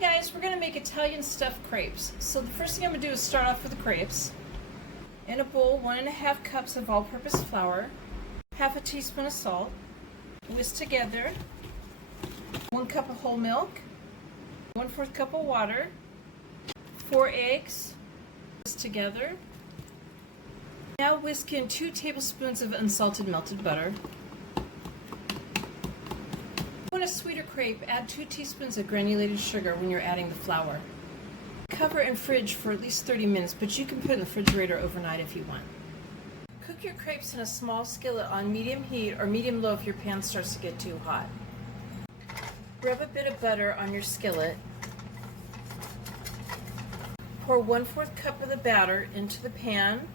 guys, we're going to make Italian stuffed crepes. So the first thing I'm going to do is start off with the crepes. In a bowl, 1½ cups of all-purpose flour, half a teaspoon of salt, whisk together, 1 cup of whole milk, 1/4 cup of water, 4 eggs, whisk together. Now whisk in 2 tablespoons of unsalted melted butter. If you want a sweeter crepe, add 2 teaspoons of granulated sugar when you're adding the flour. Cover and fridge for at least 30 minutes, but you can put it in the refrigerator overnight if you want. Cook your crepes in a small skillet on medium heat or medium-low if your pan starts to get too hot. Rub a bit of butter on your skillet. Pour 1/4 cup of the batter into the pan.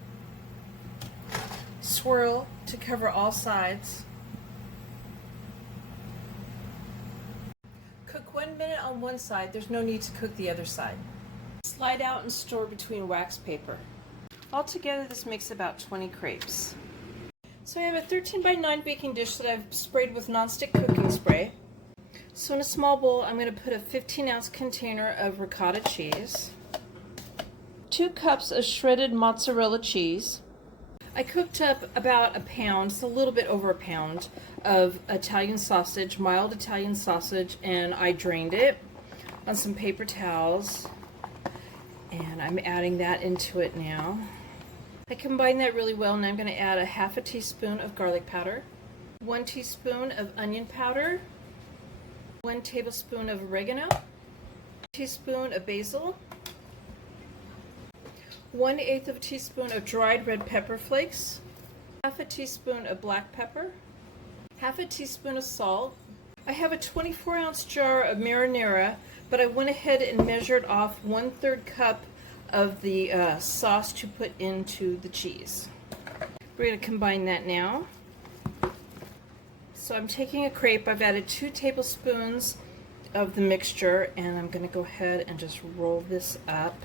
Swirl to cover all sides. Cook 1 minute on one side. There's no need to cook the other side. Slide out and store between wax paper. Altogether, this makes about 20 crepes. So I have a 13 by 9 baking dish that I've sprayed with nonstick cooking spray. So in a small bowl, I'm going to put a 15-ounce container of ricotta cheese, 2 cups of shredded mozzarella cheese. I cooked up about a pound, so a little bit over a pound, of Italian sausage, mild Italian sausage, and I drained it on some paper towels, and I'm adding that into it now. I combine that really well, and I'm going to add a half a teaspoon of garlic powder, 1 teaspoon of onion powder, 1 tablespoon of oregano, 1 teaspoon of basil, 1/8 of a teaspoon of dried red pepper flakes, half a teaspoon of black pepper, half a teaspoon of salt. I have a 24-ounce jar of marinara, but I went ahead and measured off 1/3 cup of the sauce to put into the cheese. We're going to combine that now. So I'm taking a crepe, I've added 2 tablespoons of the mixture, and I'm going to go ahead and just roll this up.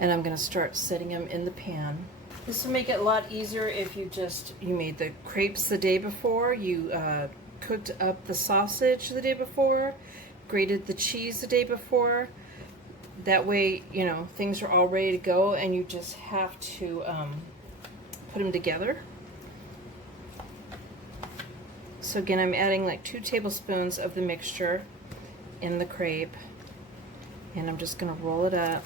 And I'm going to start setting them in the pan. This will make it a lot easier if you made the crepes the day before, you cooked up the sausage the day before, grated the cheese the day before. That way, you know, things are all ready to go and you just have to put them together. So again, I'm adding like 2 tablespoons of the mixture in the crepe, and I'm just going to roll it up.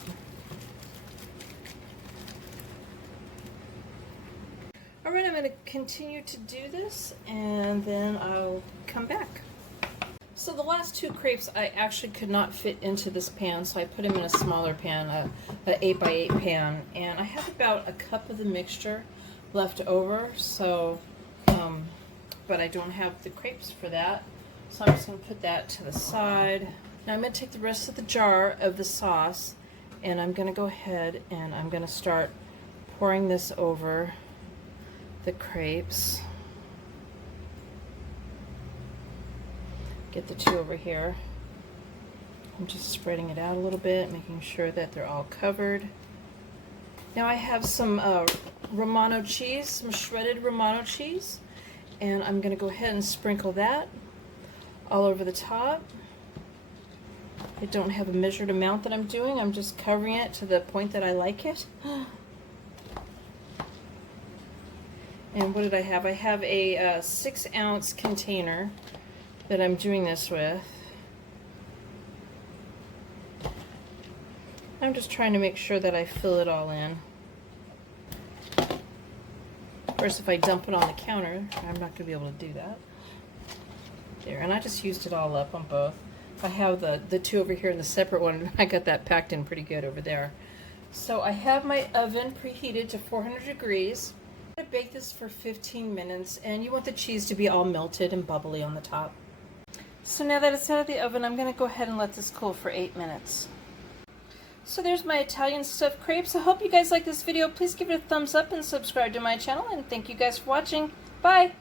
Alright, I'm going to continue to do this, and then I'll come back. So the last 2 crepes I actually could not fit into this pan, so I put them in a smaller pan, a 8 by 8 pan, and I have about a cup of the mixture left over, so, but I don't have the crepes for that, so I'm just going to put that to the side. Now I'm going to take the rest of the jar of the sauce, and I'm going to go ahead and I'm going to start pouring this over the crepes. Get the 2 over here. I'm just spreading it out a little bit, making sure that they're all covered. Now I have some Romano cheese, some shredded Romano cheese, and I'm going to go ahead and sprinkle that all over the top. I don't have a measured amount that I'm doing, I'm just covering it to the point that I like it. And what did I have? I have a 6-ounce container that I'm doing this with. I'm just trying to make sure that I fill it all in. Of course, if I dump it on the counter, I'm not going to be able to do that. There, and I just used it all up on both. I have the 2 over here in the separate one. I got that packed in pretty good over there. So I have my oven preheated to 400 degrees. I'm going to bake this for 15 minutes, and you want the cheese to be all melted and bubbly on the top. So now that it's out of the oven, I'm going to go ahead and let this cool for 8 minutes. So there's my Italian stuffed crepes. I hope you guys like this video. Please give it a thumbs up and subscribe to my channel, and thank you guys for watching. Bye!